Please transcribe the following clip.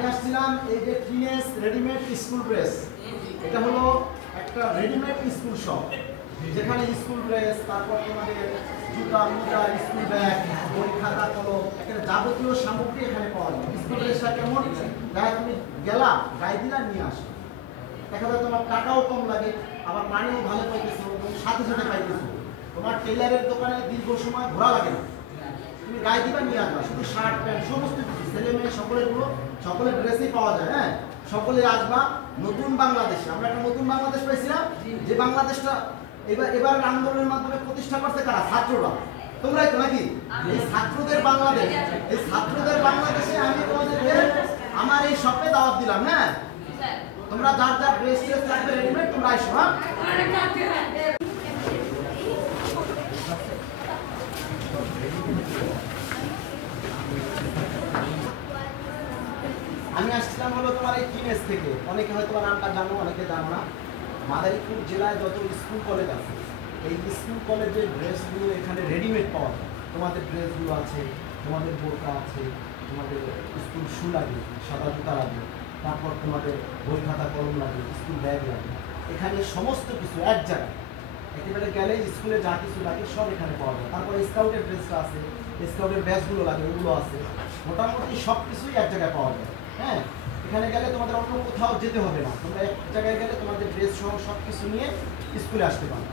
আমি আসছিলাম এই যে টিনেজ রেডিমেড স্কুল ড্রেস, এটা হলো একটা রেডিমেড স্কুল শপ যেখানে স্কুল ড্রেস, তারপর তোমাদের জুতা মোজা, স্কুল ব্যাগ, বই খাতা কলম, এখানে যাবতীয় সামগ্রী এখানে পাওয়া যায়। স্কুল ড্রেসটা কেমন, গায়ে তুমি গেলা গায়ে দিলা নিয়ে আসো, দেখা যায় তোমার টাকাও কম লাগে, আবার মানেও ভালো পাইতেছো এবং সাথে সাথে পাইতেছো। তোমার টেলারের দোকানে দীর্ঘ সময় ঘোরা লাগে না, তুমি গায়ে দিবা নিয়ে আসবা, শুধু শার্ট প্যান্ট সমস্ত কিছু ছেলে মেয়ে সকলের ড্রেসই পাওয়া যায়। হ্যাঁ, সকলে আসবা নতুন বাংলাদেশে। আমরা একটা নতুন বাংলাদেশ পাইছিলাম, যে বাংলাদেশটা এবার আন্দোলনের মাধ্যমে প্রতিষ্ঠা করছে কারা? ছাত্ররা। তোমরাই তো নাকি? এই ছাত্রদের বাংলাদেশ, এই ছাত্রদের বাংলাদেশে আমি তোমাদেরকে আমার এই শপে দাওয়াত দিলাম। হ্যাঁ, তোমরা যার যার ড্রেস লাগবে রেডিমেড তোমরা আসো। হ্যাঁ, আমি আসছিলাম হলো তোমার এই টিনেজ থেকে। অনেকে হয়তো নামটা জানো, অনেকে জানো না। মাদারীপুর জেলায় যত স্কুল কলেজ আছে, এই স্কুল কলেজের ড্রেসগুলো এখানে রেডিমেড পাওয়া যায়। তোমাদের ড্রেসগুলো আছে, তোমাদের বোরকা আছে, তোমাদের স্কুল শু লাগে, সাদা জুতা লাগে, তারপর তোমাদের বই খাতা কলম লাগে, স্কুল ব্যাগ লাগে, এখানে সমস্ত কিছু এক জায়গায় একেবারে গেলে স্কুলে যা কিছু লাগে সব এখানে পাওয়া যায়। তারপর স্কাউটের ড্রেসটা আছে, স্কাউটের ব্যাগগুলো লাগে, ওগুলো আছে। মোটামুটি সব কিছুই এক জায়গায় পাওয়া যায়। হ্যাঁ, এখানে গেলে তোমাদের অন্য কোথাও যেতে হবে না, তোমরা এক জায়গায় গেলে তোমাদের ড্রেস সহ সব কিছু নিয়ে স্কুলে আসতে পারবে।